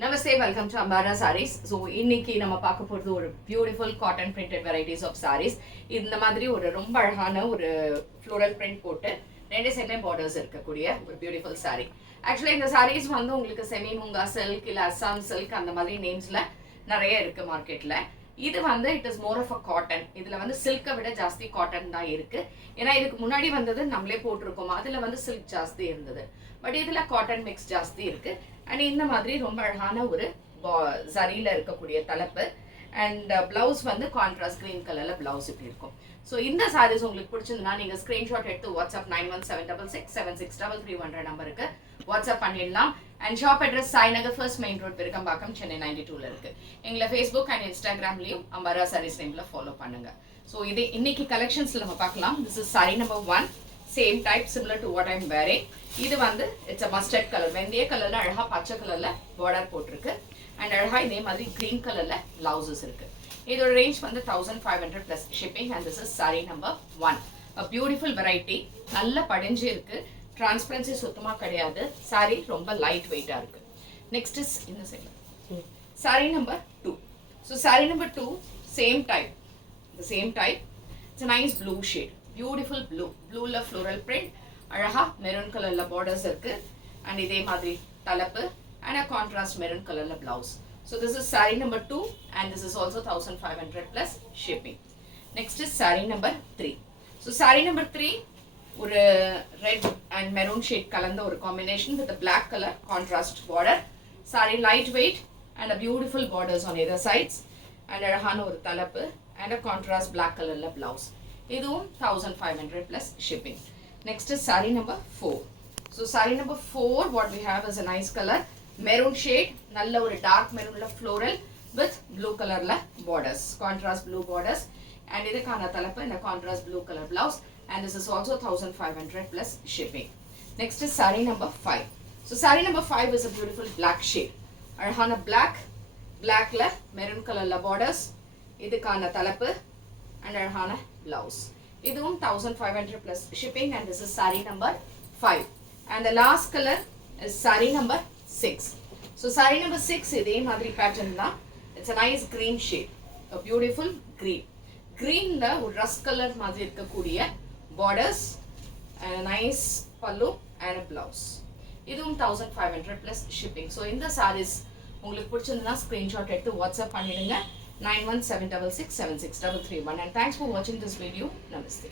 Namaste, welcome to Ambara Sarees. So, இன்னைக்கு நம்ம பார்க்க போறது ஒரு beautiful cotton printed varieties of sarees. இந்த மாதிரி ஒரு ரொம்ப அழகான ஒரு ஃப்ளோரல் பிரிண்ட் போட்டு ரெண்டு சைட்லயும் பார்டர்ஸ் இருக்கக்கூடிய ஒரு பியூட்டிஃபுல் saree. ஆக்சுவலி இந்த sarees வந்து உங்களுக்கு செமி மூங்கா சில்க் இல்ல அஸ்ஸாம் சில்க் அந்த மாதிரி நேம்ஸ்ல நிறைய இருக்கு மார்க்கெட்ல. இது வந்து it is more of a cotton. இதுல வந்து சில்கை விட ஜாஸ்தி காட்டன் தான் இருக்கு. ஏன்னா இதுக்கு முன்னாடி வந்தது நம்மளே போட்டிருக்கோம், அதுல வந்து சில்க் ஜாஸ்தி இருந்தது. பட் இதுல காட்டன் மிக்ஸ் ஜாஸ்தி இருக்கு. அண்ட் இந்த மாதிரி ரொம்ப அழகான ஒரு ஜரியில இருக்கக்கூடிய தலைப்பு அண்ட் பிளவுஸ் வந்து கான்ட்ராஸ்ட் கிரீன் கலர்ல பிளவுஸ் இப்படி இருக்கும். ஸோ இந்த சாரீஸ் உங்களுக்கு பிடிச்சிருந்தா நீங்க ஸ்கிரீன்ஷாட் எடுத்து வாட்ஸ்அப் 9176667300 நம்பருக்கு வாட்ஸ்அப் பண்ணிடலாம். And shop address Sainagar first main road Perukkambakkam Chennai 92ல இருக்கு. எங்களை ஃபேஸ்புக் அண்ட் இன்ஸ்டாகிராம்லயும் அம்பரா சாரீஸ் நேம்ல ஃபாலோ பண்ணுங்க. ஸோ இது இன்னைக்கு கலெக்ஷன்ஸ்ல நம்ம பார்க்கலாம். This is sari number 1, same type similar to what I'm wearing. இது வந்து இட்ஸ் அ மஸ்டர்ட் கலர், வெந்தய கலர்ல அழகா பச்சை கலர்ல பார்டர் போட்டிருக்கு. அண்ட் அழகா இதே மாதிரி கிரீன் கலர்ல பிளவுசஸ் இருக்கு. இதோட ரேஞ்ச் வந்து 1500 plus shipping. And this is sari number 1, a beautiful variety. நல்ல படிஞ்சு இருக்கு, டிரான்ஸ்பரன்சி சுத்தமா கிடையாது. சாரி ரொம்ப லைட் வெயிட்டா இருக்கு. நெக்ஸ்ட் இஸ் இந்த side sorry number 2. So sorry number 2 same type, the same type. It's a nice blue shade, beautiful blue. Blueல floral print, அழகா மெரூன் கலர்ல பார்டர்ஸ் இருக்கு. அண்ட் இதே மாதிரி தலைப்பு அண்ட் a contrast மெரூன் கலர்ல blouse. So this is saree number 2 and this is also 1500 plus shipping. Next is saree number 3. So saree number 3 ஒரு red and maroon shade கலந்த ஒரு combination with a black color contrast border. Saree light weight and a beautiful borders on either sides and அழகான ஒரு தலைப்பு and a contrast black colorல blouse. இதுவும் 1500 plus shipping. Next is saree number 4. So saree number 4, what we have is a nice color, maroon shade, நல்ல ஒரு dark maroonல floral with blue colorல borders, contrast blue borders. And இதுக்கான தலைப்பு இந்த contrast blue color blouse. And this is also 1500 plus shipping. Next is saree number 5. So saree number 5 is a beautiful black shade. அழகான blackல maroon colorல borders. இதுக்கான தலைப்பு and அழகான blouse. இதுவும் 1500 plus shipping. And this is saree number 5. And the last color is saree number 6. So saree number 6 இதே மாதிரி pattern தான். It's a nice green shade, a beautiful green. Greenல ஒரு rust color மாதிரி இருக்கக்கூடிய borders and a nice pallu and a blouse. இதுவும் 1500 plus shipping. So இந்த sarees உங்களுக்கு பிடிச்சிருந்தா ஸ்கிரீன்ஷாட் எடுத்து வாட்ஸ்அப் பண்ணிடுங்க 9176667331. And thanks for watching this video. Namaste.